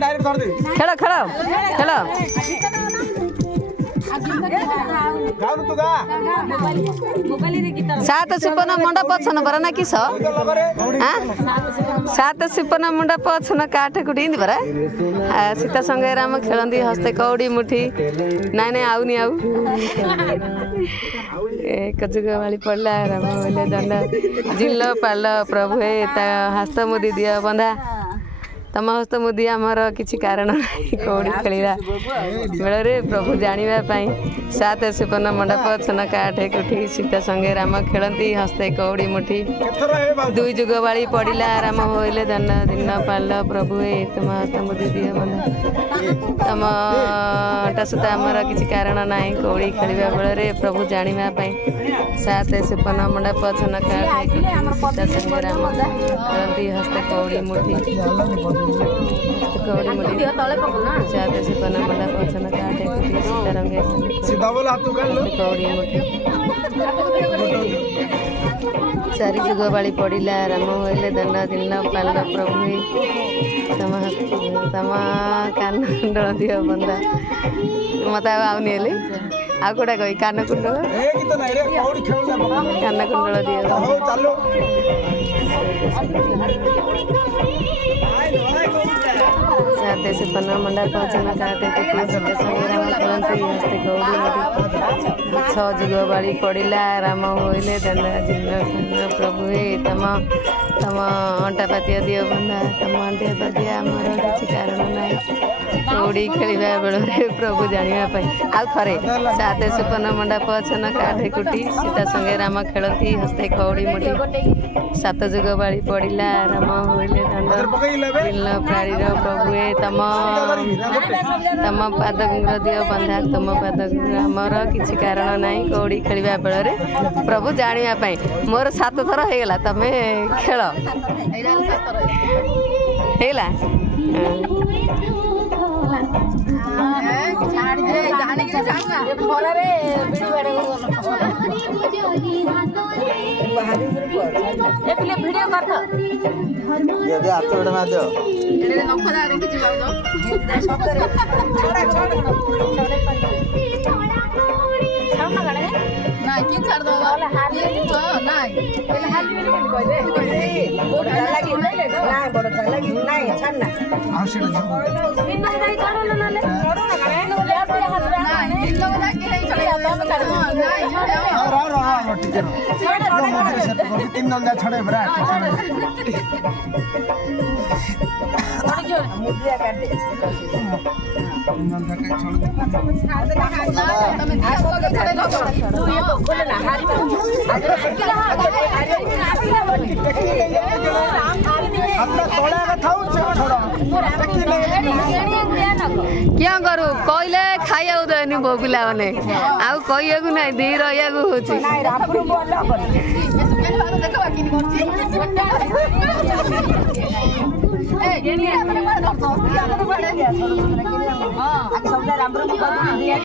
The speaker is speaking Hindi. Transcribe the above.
खेल खेल खेल सात सिपन मंडप छन बरा ना किस सात सिपन मंडप छन काठ कुटी बरा सीता संगे राम खेलती हस्ते कौड़ी मुठी नाई नाई आउनी आउ एक जुग वाली पड़ला राम बोले दंड जिल्ल पाल प्रभु हे हस्त मुदी दिया बंधा तम हस्त मुदी आमर किसी कारण कौड़ी खेला बेल प्रभु जानापी सात सिपन मंडप छन काठ कुठी सीता संगे राम खेलती हस्ते कौड़ी मुठी दुई जुग बाड़ी पड़िला राम होइले धन दिन पाल प्रभु हे तुम हस्त मुदी दिया बंधा तम सुता आमर किसी कारण ना कौड़ी खेलिया बेल प्रभु जानापी सात सिपन मंडप छन काठ सीता संगे राम खेलती हस्ते कौड़ी मुठी कौड़ी मुठी सात सिपन मंडप छन काठ कुटी सीता रंगे कौड़ी मुठी चारि जुग बाड़ी पड़िला राम होइले दंड दिन पाल प्रभु तम कान कुंडल दियो बंदा मत आउनी हेली आ कोटा कही कान कुंडल दियो सात सिपन मंडप छन काठ कुटी सीता संगे राम खेलती हस्ते कौड़ी मुठी छ जुग बाड़ी पड़िला राम होइले दंड दिन प्रभु हे तम अंटा पातिया दियो बंधा तम अंटा पातिया आमर किसी कारण ना कौड़ी खेलिया बेल प्रभु जानापी आउ थे सात सिपन मंडप छन काठ कुटी सीता संगे राम खेलती हस्ते कौड़ी मुठी सात जुग बाड़ी पड़िला राम होइले दंड दिन प्राणी प्रभु हे तम पाद दियो बंधा तुम पाद आमर किसी कारण ना कौड़ी खेलिया बेल प्रभु जानापी मोर 7 थर होगा तमें खेल हेला क्या करू कहले खाइया देनी बो पिला मैंने आउ कह दी रहा हूँ